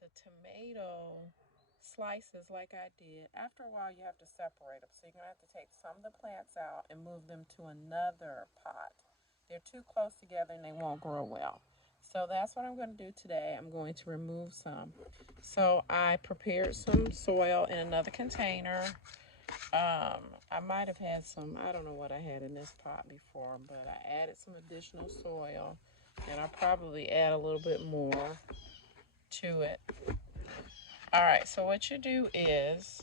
the tomato slices like I did, after a while you have to separate them. So you're going to have to take some of the plants out and move them to another pot. They're too close together and they won't grow well. So that's what I'm going to do today. I'm going to remove some. So I prepared some soil in another container. I might have had some, I don't know what I had in this pot before, but I added some additional soil, and I'll probably add a little bit more to it. All right, so what you do is,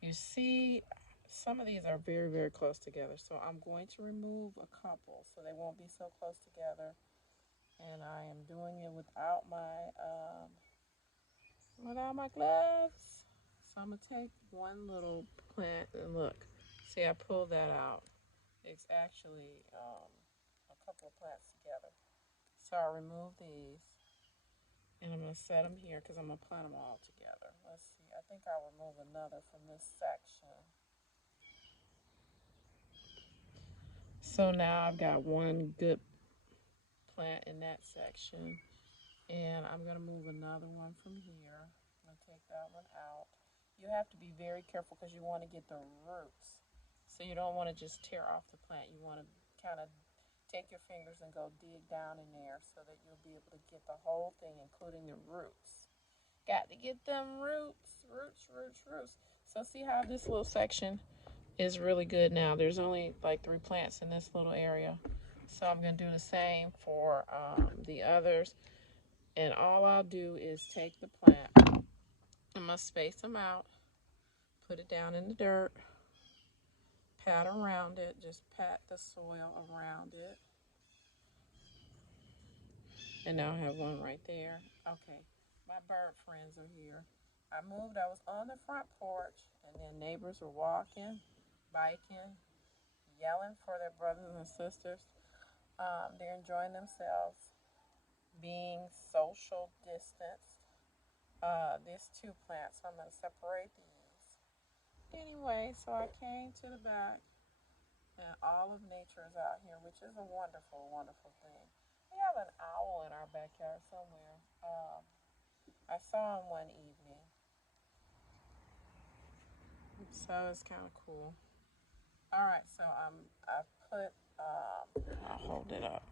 you see some of these are very, very close together, so I'm going to remove a couple so they won't be so close together, and I am doing it without my gloves. So I'm gonna take one little plant and look. See, I pulled that out. It's actually a couple of plants together. So I'll remove these and I'm gonna set them here because I'm gonna plant them all together. Let's see. I think I'll remove another from this section. So now I've got one good plant in that section, and I'm gonna move another one from here. I'm gonna take that one out. You have to be very careful because you want to get the roots. So you don't want to just tear off the plant. You want to kind of take your fingers and go dig down in there so that you'll be able to get the whole thing, including the roots. Got to get them roots, roots, roots, roots. So see how this little section is really good now. There's only like 3 plants in this little area. So I'm going to do the same for the others. And all I'll do is take the plant. I'm going to space them out, put it down in the dirt, pat around it, just pat the soil around it. And now I have one right there. Okay, my bird friends are here. I was on the front porch, and then neighbors were walking, biking, yelling for their brothers and sisters. They're enjoying themselves, being social distanced. There's 2 plants, so I'm going to separate these. Anyway, so I came to the back, and all of nature is out here, which is a wonderful, wonderful thing. We have an owl in our backyard somewhere. I saw him one evening, so it's kind of cool. All right, so I'll hold it up.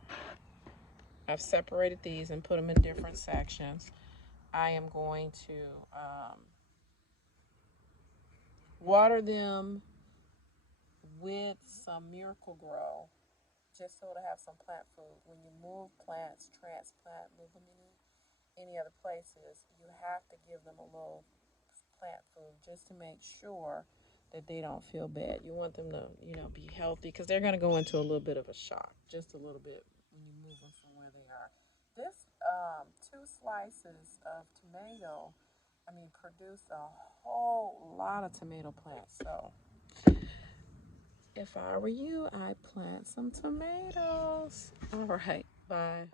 I've separated these and put them in different sections. I am going to water them with some Miracle Grow, just so to have some plant food. When you move plants, transplant, move them any other places, you have to give them a little plant food just to make sure that they don't feel bad. You want them to, be healthy because they're going to go into a little bit of a shock, just a little bit when you move them from where they are. This 2 slices of tomato, produced a whole lot of tomato plants. So if I were you, I'd plant some tomatoes. All right, bye.